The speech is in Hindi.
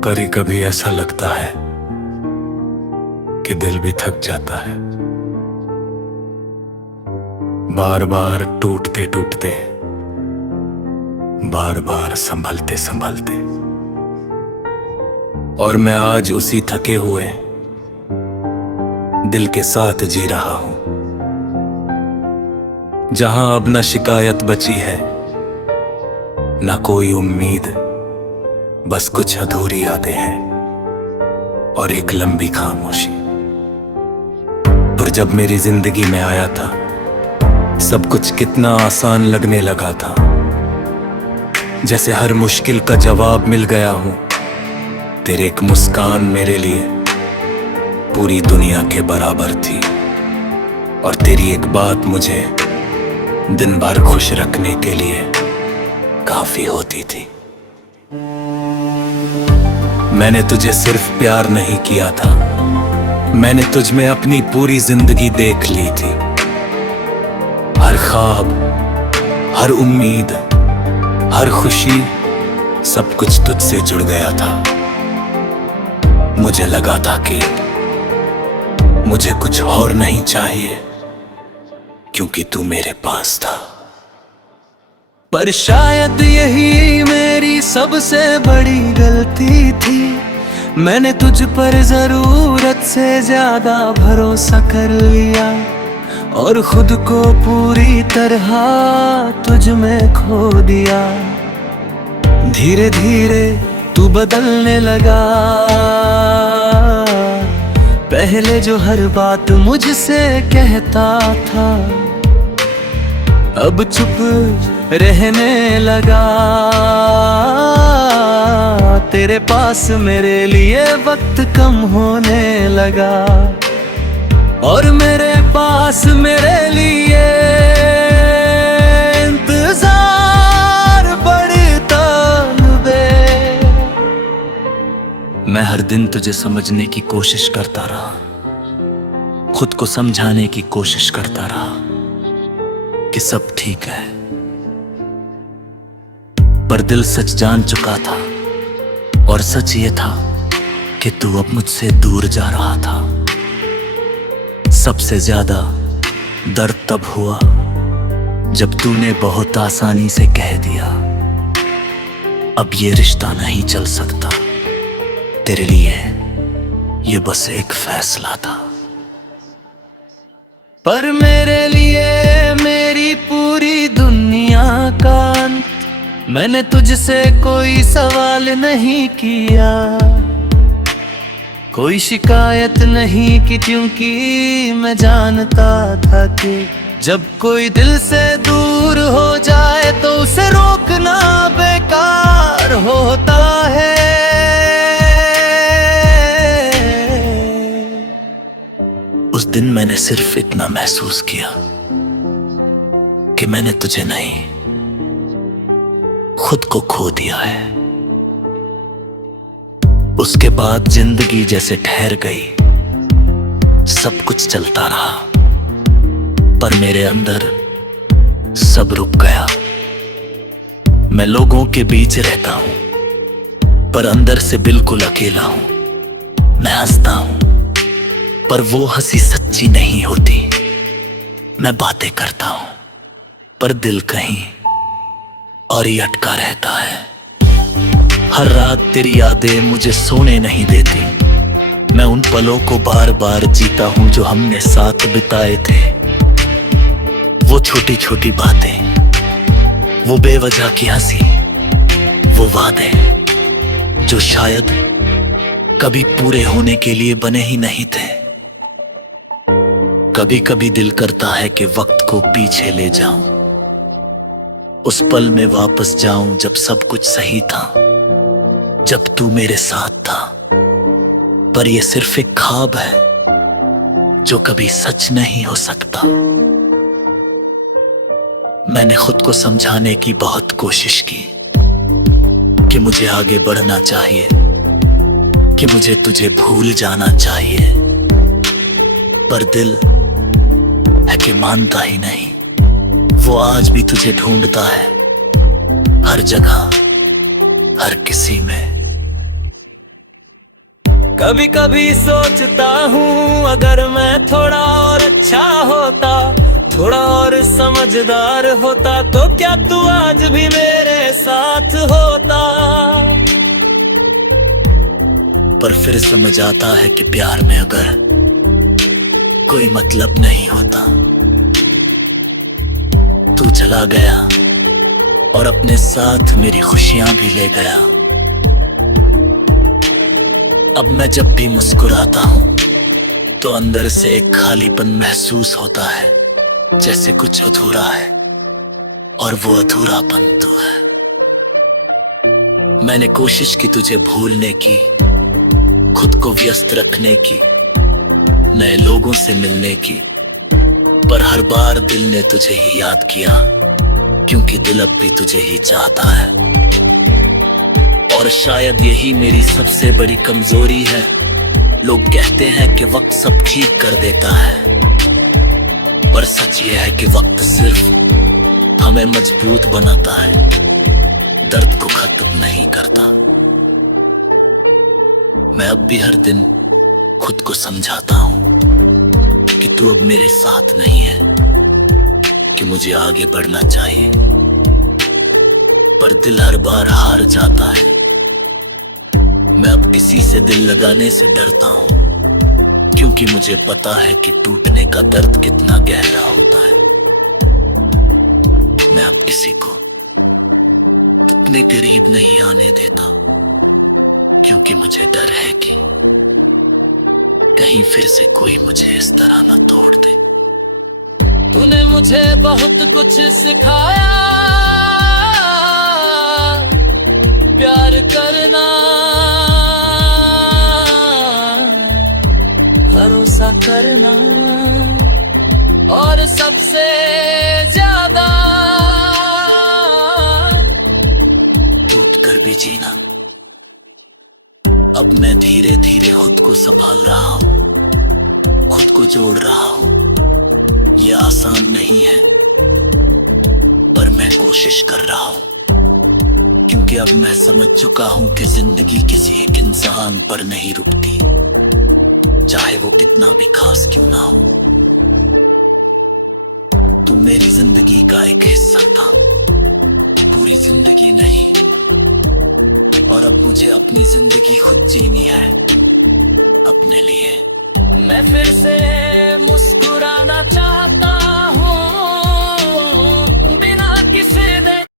कभी कभी ऐसा लगता है कि दिल भी थक जाता है, बार बार टूटते टूटते, बार बार संभलते संभलते। और मैं आज उसी थके हुए दिल के साथ जी रहा हूं, जहां अब न शिकायत बची है, न कोई उम्मीद, बस कुछ अधूरी यादें हैं और एक लंबी खामोशी। पर जब मेरी जिंदगी में आया था, सब कुछ कितना आसान लगने लगा था, जैसे हर मुश्किल का जवाब मिल गया हूं। तेरे एक मुस्कान मेरे लिए पूरी दुनिया के बराबर थी, और तेरी एक बात मुझे दिन भर खुश रखने के लिए काफी होती थी। मैंने तुझे सिर्फ प्यार नहीं किया था, मैंने तुझ में अपनी पूरी जिंदगी देख ली थी। हर ख्वाब, हर उम्मीद, हर खुशी, सब कुछ तुझसे जुड़ गया था। मुझे लगा था कि मुझे कुछ और नहीं चाहिए, क्योंकि तू मेरे पास था। पर शायद यही मेरी सबसे बड़ी गलती थी, मैंने तुझ पर जरूरत से ज्यादा भरोसा कर लिया और खुद को पूरी तरह तुझ में खो दिया। धीरे धीरे तू बदलने लगा, पहले जो हर बात मुझसे कहता था, अब चुप रहने लगा। तेरे पास मेरे लिए वक्त कम होने लगा, और मेरे पास मेरे लिए इंतजार बढ़ता बे। मैं हर दिन तुझे समझने की कोशिश करता रहा, खुद को समझाने की कोशिश करता रहा कि सब ठीक है, पर दिल सच जान चुका था, और सच ये था कि तू अब मुझसे दूर जा रहा था। सबसे ज्यादा दर्द तब हुआ जब तूने बहुत आसानी से कह दिया, अब ये रिश्ता नहीं चल सकता। तेरे लिए ये बस एक फैसला था, पर मेरे लिए मेरी पूरी दुनिया का अंत। मैंने तुझसे कोई सवाल नहीं किया, कोई शिकायत नहीं की, क्योंकि मैं जानता था कि जब कोई दिल से दूर हो जाए तो उसे रोकना बेकार होता है। उस दिन मैंने सिर्फ इतना महसूस किया कि मैंने तुझे नहीं, खुद को खो दिया है। उसके बाद जिंदगी जैसे ठहर गई, सब कुछ चलता रहा, पर मेरे अंदर सब रुक गया। मैं लोगों के बीच रहता हूं, पर अंदर से बिल्कुल अकेला हूं। मैं हंसता हूं, पर वो हंसी सच्ची नहीं होती। मैं बातें करता हूं, पर दिल कहीं और ही अटका रहता है। हर रात तेरी यादें मुझे सोने नहीं देती, मैं उन पलों को बार बार जीता हूं जो हमने साथ बिताए थे। वो छोटी छोटी बातें, वो बेवजह की हंसी, वो वादे जो शायद कभी पूरे होने के लिए बने ही नहीं थे। कभी कभी दिल करता है कि वक्त को पीछे ले जाऊं, उस पल में वापस जाऊं जब सब कुछ सही था, जब तू मेरे साथ था। पर ये सिर्फ एक ख्वाब है जो कभी सच नहीं हो सकता। मैंने खुद को समझाने की बहुत कोशिश की कि मुझे आगे बढ़ना चाहिए, कि मुझे तुझे भूल जाना चाहिए, पर दिल है कि मानता ही नहीं। वो आज भी तुझे ढूंढता है, हर जगह, हर किसी में। कभी कभी सोचता हूँ अगर मैं थोड़ा और अच्छा होता, थोड़ा और समझदार होता, तो क्या तू आज भी मेरे साथ होता। पर फिर समझ आता है कि प्यार में अगर कोई मतलब नहीं होता। तू चला गया और अपने साथ मेरी खुशियां भी ले गया। अब मैं जब भी मुस्कुराता हूं तो अंदर से एक खालीपन महसूस होता है, जैसे कुछ अधूरा है, और वो अधूरापन तू है। मैंने कोशिश की तुझे भूलने की, खुद को व्यस्त रखने की, नए लोगों से मिलने की, पर हर बार दिल ने तुझे ही याद किया, क्योंकि दिल अब भी तुझे ही चाहता है। और शायद यही मेरी सबसे बड़ी कमजोरी है। लोग कहते हैं कि वक्त सब ठीक कर देता है, पर सच ये है कि वक्त सिर्फ हमें मजबूत बनाता है, दर्द को खत्म नहीं करता। मैं अब भी हर दिन खुद को समझाता हूं कि तू अब मेरे साथ नहीं है, कि मुझे आगे बढ़ना चाहिए, पर दिल हर बार हार जाता है। मैं अब किसी से दिल लगाने से डरता हूं, क्योंकि मुझे पता है कि टूटने का दर्द कितना गहरा होता है। मैं अब किसी को अपने करीब नहीं आने देता, क्योंकि मुझे डर है कि कहीं फिर से कोई मुझे इस तरह ना तोड़ दे। तूने मुझे बहुत कुछ सिखाया, प्यार करना, भरोसा करना, और सबसे ज्यादा टूट कर भी जीना। अब मैं धीरे धीरे खुद को संभाल रहा हूं, खुद को जोड़ रहा हूं। ये आसान नहीं है, पर मैं कोशिश कर रहा हूं, क्योंकि अब मैं समझ चुका हूं कि जिंदगी किसी एक इंसान पर नहीं रुकती, चाहे वो कितना भी खास क्यों ना हो। तू मेरी जिंदगी का एक हिस्सा था, पूरी जिंदगी नहीं, और अब मुझे अपनी जिंदगी खुद जीनी है, अपने लिए। मैं फिर से मुस्कुराना चाहता हूँ,